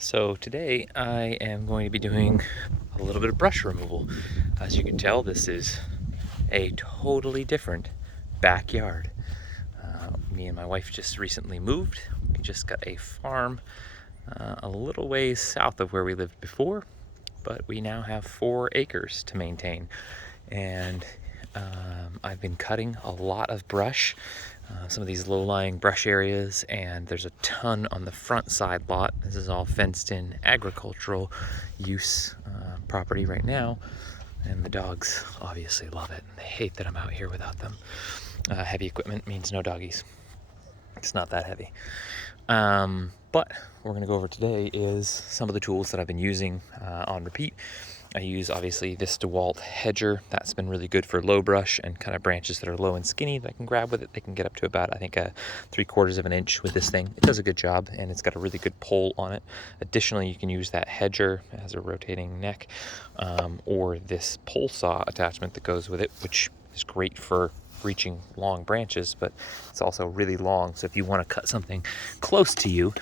So today I am going to be doing a little bit of brush removal. As you can tell, this is a totally different backyard. Me and my wife just recently moved. We just got a farm a little ways south of where we lived before, but we now have 4 acres to maintain. And I've been cutting a lot of brush, some of these low-lying brush areas, and there's a ton on the front side lot. This is all fenced-in agricultural use property right now, and the dogs obviously love it. They hate that I'm out here without them. Heavy equipment means no doggies. It's not that heavy. But what we're going to go over today is some of the tools that I've been using on repeat. I use obviously this DeWalt hedger. That's been really good for low brush and kind of branches that are low and skinny that I can grab with it. They can get up to about, I think, 3/4 of an inch with this thing. It does a good job, and it's got a really good pull on it. Additionally, you can use that hedger. It has a rotating neck, or this pole saw attachment that goes with it, which is great for reaching long branches, but it's also really long. So if you want to cut something close to you,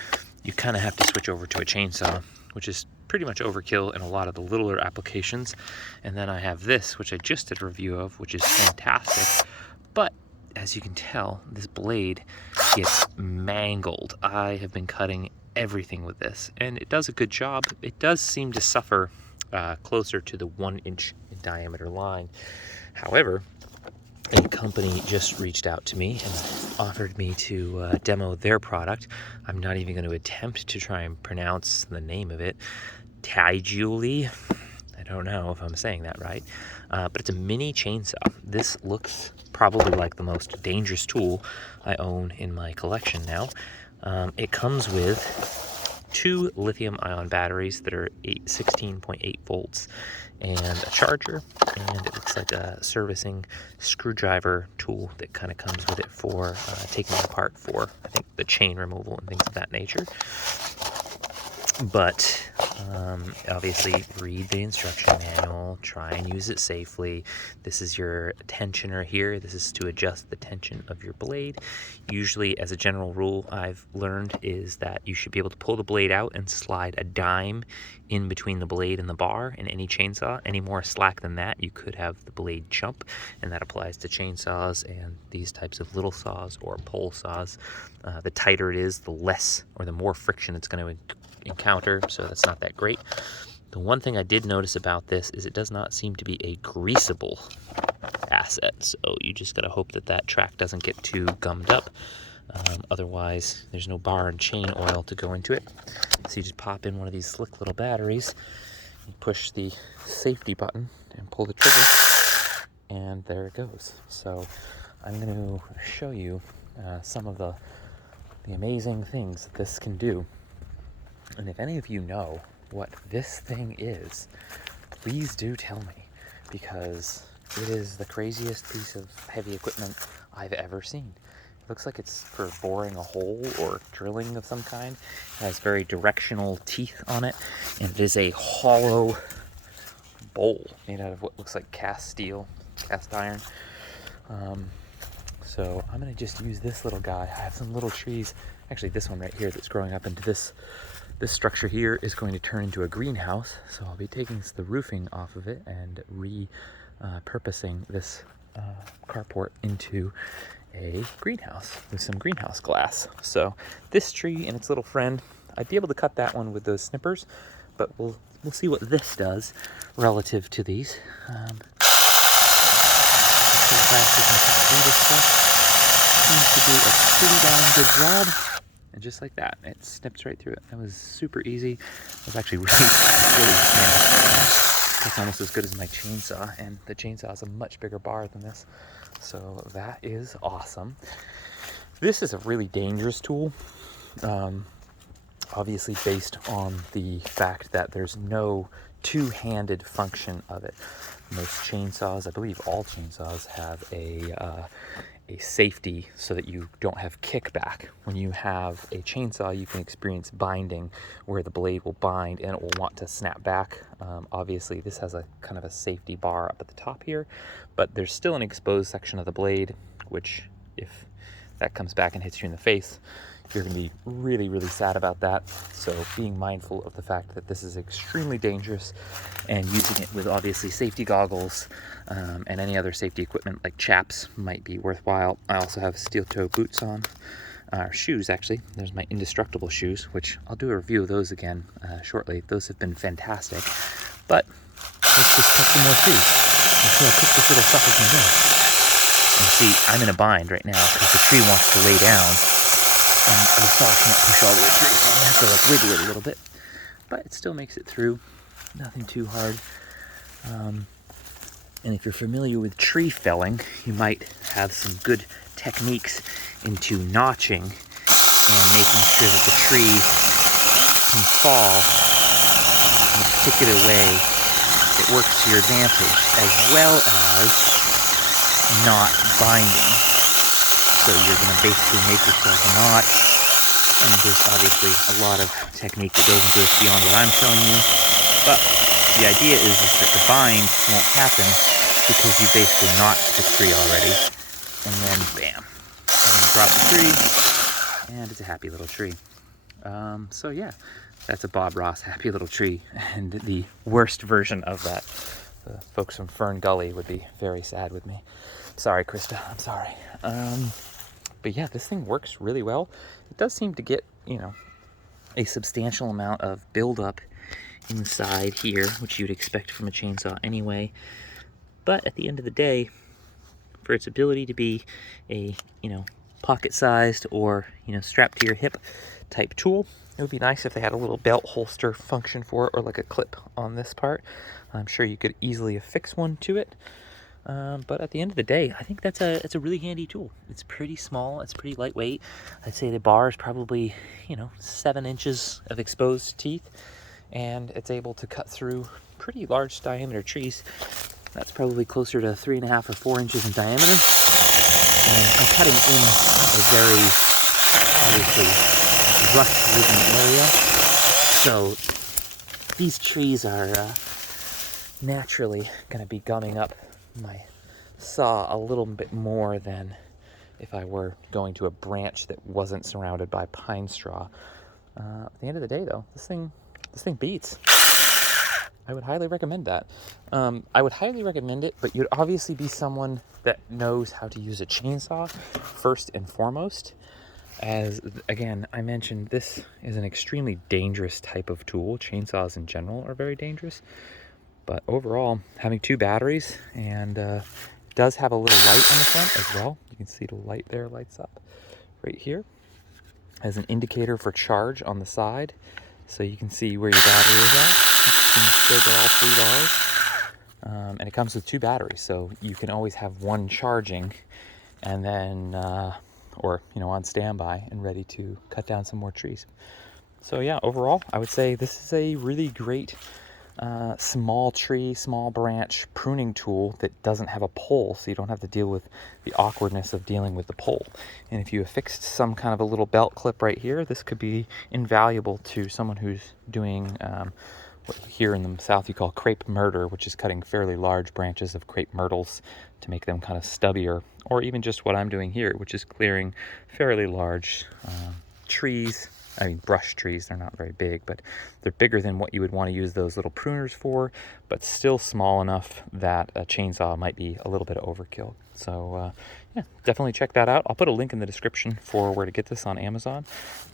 you kind of have to switch over to a chainsaw, which is pretty much overkill in a lot of the littler applications. And then I have this, which I just did a review of, which is fantastic. But as you can tell, this blade gets mangled. I have been cutting everything with this, and it does a good job. It does seem to suffer closer to the 1 inch in diameter line. However, a company just reached out to me and offered me to demo their product. I'm not even going to attempt to try and pronounce the name of it. Taijuli. I don't know if I'm saying that right, but it's a mini chainsaw. This looks probably like the most dangerous tool I own in my collection now. It comes with 2 lithium-ion batteries that are 16.8 volts and a charger, and it looks like a servicing screwdriver tool that kind of comes with it for taking it apart for, I think, the chain removal and things of that nature. But obviously read the instruction manual, try and use it safely. This is your tensioner here. This is to adjust the tension of your blade. Usually, as a general rule, I've learned is that you should be able to pull the blade out and slide a dime in between the blade and the bar in any chainsaw. Any more slack than that, you could have the blade jump, and that applies to chainsaws and these types of little saws or pole saws. The tighter it is, the less or the more friction it's going to encounter, so that's not that great. The one thing I did notice about this is it does not seem to be a greasable asset, so you just gotta hope that that track doesn't get too gummed up. Otherwise, there's no bar and chain oil to go into it. So you just pop in one of these slick little batteries, you push the safety button and pull the trigger, and there it goes. So I'm going to show you some of the amazing things that this can do. And if any of you know what this thing is, please do tell me, because it is the craziest piece of heavy equipment I've ever seen. It looks like it's for boring a hole or drilling of some kind. It has very directional teeth on it, and it is a hollow bowl made out of what looks like cast iron. So I'm going to just use this little guy. I have some little trees, actually this one right here that's growing up into this structure here is going to turn into a greenhouse, so I'll be taking the roofing off of it and repurposing this carport into a greenhouse with some greenhouse glass. So this tree and its little friend, I'd be able to cut that one with those snippers, but we'll see what this does relative to these. Seems to do a pretty darn good job. And just like that, it snips right through it. That was super easy. It was actually really snappy. That's almost as good as my chainsaw, and the chainsaw is a much bigger bar than this. So that is awesome. This is a really dangerous tool, obviously based on the fact that there's no two-handed function of it. Most chainsaws, I believe all chainsaws, have a safety so that you don't have kickback. When you have a chainsaw, you can experience binding where the blade will bind and it will want to snap back. Obviously, this has a kind of a safety bar up at the top here, but there's still an exposed section of the blade, which if that comes back and hits you in the face, you're going to be really, really sad about that. So being mindful of the fact that this is extremely dangerous, and using it with obviously safety goggles and any other safety equipment like chaps might be worthwhile. I also have steel toe boots on, shoes actually. There's my indestructible shoes, which I'll do a review of those again shortly. Those have been fantastic. But let's just cut some more trees and see how quick this little sucker can go. And see, I'm in a bind right now because the tree wants to lay down, and the saw can't push all the way through, so I'm gonna have to like wiggle it a little bit. But it still makes it through, nothing too hard. And if you're familiar with tree felling, you might have some good techniques into notching and making sure that the tree can fall in a particular way that works to your advantage, as well as not binding. So you're going to basically make yourself a knot, and there's obviously a lot of technique that goes into this beyond what I'm showing you, but the idea is that the bind won't happen because you basically notched the tree already, and then bam, and drop the tree, and it's a happy little tree. So yeah, that's a Bob Ross happy little tree, and the worst version of that. The folks from Fern Gully would be very sad with me. Sorry, Krista, I'm sorry. But yeah, this thing works really well. It does seem to get, you know, a substantial amount of buildup inside here, which you'd expect from a chainsaw anyway. But at the end of the day, for its ability to be a, you know, pocket-sized or, you know, strapped to your hip type tool, it would be nice if they had a little belt holster function for it, or like a clip on this part. I'm sure you could easily affix one to it. But at the end of the day, I think it's a really handy tool. It's pretty small, it's pretty lightweight. I'd say the bar is probably, you know, 7 inches of exposed teeth, and it's able to cut through pretty large diameter trees. That's probably closer to 3.5 or 4 inches in diameter. And I'm cutting in a very, obviously, brush-ridden area. So these trees are naturally going to be gumming up my saw a little bit more than if I were going to a branch that wasn't surrounded by pine straw. At the end of the day, though, this thing beats. I would highly recommend that. I would highly recommend it, but you'd obviously be someone that knows how to use a chainsaw first and foremost. As, again, I mentioned, this is an extremely dangerous type of tool. Chainsaws in general are very dangerous. But overall, having 2 batteries, and it does have a little light on the front as well. You can see the light there lights up right here. Has an indicator for charge on the side, so you can see where your battery is at. You can still get all 3 bars. And it comes with 2 batteries, so you can always have one charging, and then, or, you know, on standby and ready to cut down some more trees. So yeah, overall, I would say this is a really great small tree, small branch pruning tool that doesn't have a pole, so you don't have to deal with the awkwardness of dealing with the pole. And if you affixed some kind of a little belt clip right here, this could be invaluable to someone who's doing what here in the South you call crepe myrtle, which is cutting fairly large branches of crepe myrtles to make them kind of stubbier, or even just what I'm doing here, which is clearing fairly large trees. I mean, brush trees, they're not very big, but they're bigger than what you would want to use those little pruners for, but still small enough that a chainsaw might be a little bit of overkill. So yeah, definitely check that out. I'll put a link in the description for where to get this on Amazon,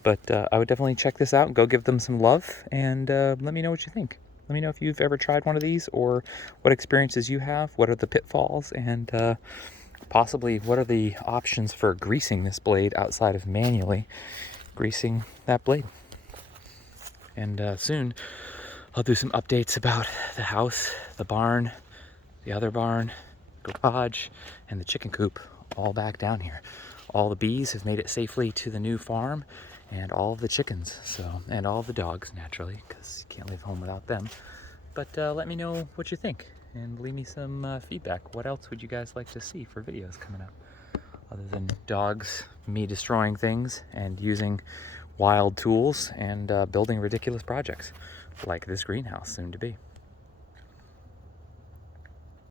but I would definitely check this out and go give them some love, and let me know what you think. Let me know if you've ever tried one of these, or what experiences you have, what are the pitfalls, and possibly what are the options for greasing this blade outside of manually greasing that blade. And soon I'll do some updates about the house, the barn, the other barn, garage, and the chicken coop all back down here. All the bees have made it safely to the new farm, and all of the chickens, so, and all of the dogs naturally, because you can't leave home without them. But let me know what you think, and leave me some feedback. What else would you guys like to see for videos coming up, other than dogs, me destroying things, and using wild tools, and building ridiculous projects like this greenhouse soon to be.